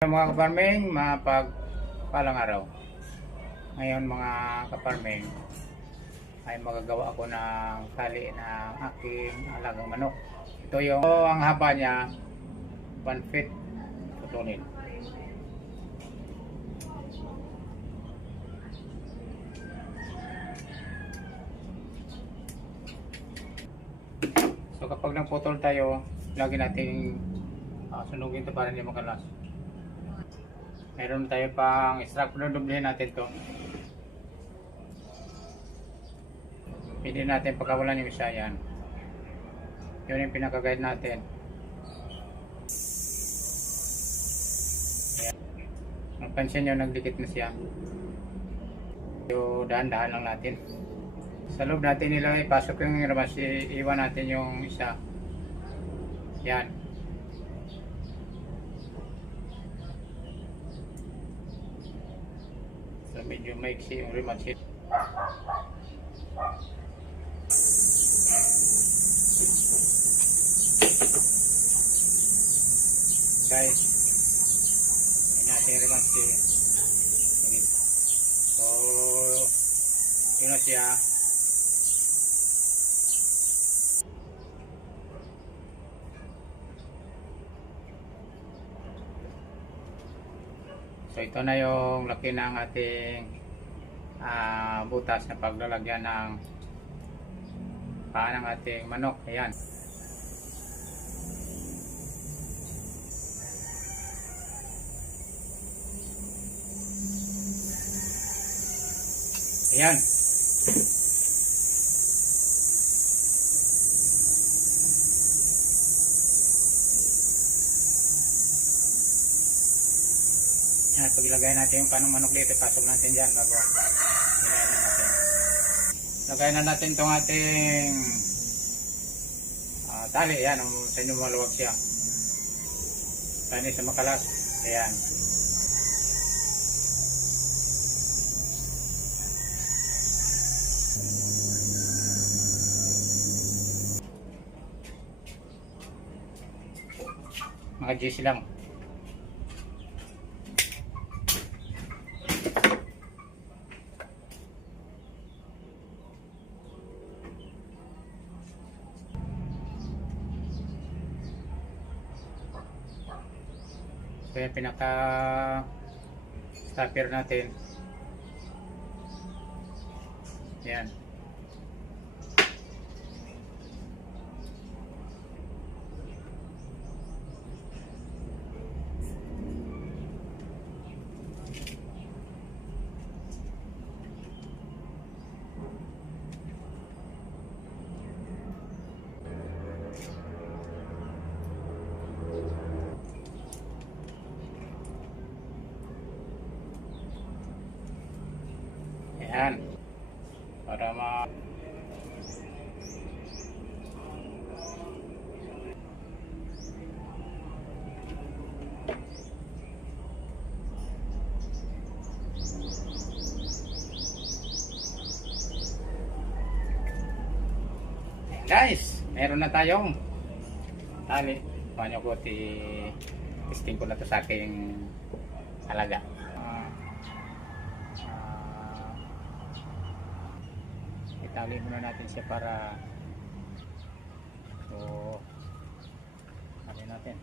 Mga kaparming, mapagpalang araw. Ngayon mga kaparming, ay magagawa ako ng tali ng aking alagang manok. Ito yung ang haba niya 1 feet putulin. So kapag nagputol tayo, lagi nating sunugin ito para hindi makalas. Meron tayo pang strap, dublehin natin to. Pwede natin pagkawalan yung isa yan. Yun yung pinaka-guide natin. Ayan. Napansin nyo, nagdikit na siya. So dahan-dahan lang natin. Sa loob natin nilagay, pasok yung ramas, iwan natin yung isa. Yan. So medyo maiksi yung remote seat. Guys, yun natin yung remote seat. So yun na siya. So ito na yung laki ng ating butas na paglalagyan ng paa ng ating manok. Ayan. Ayan. At paglagay natin yung panong manok dito, pasok natin dyan bago nilagay na natin. Lagay na natin itong ating tali. Ayan, sa inyo maluwag siya. Tani sa makalas. Ayan. Mga GC lang. So yung pinaka stopper natin. Yan. Ayan. Para guys, meron na tayong tali. Paano ko testing ko na to sa aking alaga. Itali muna natin siya para so natin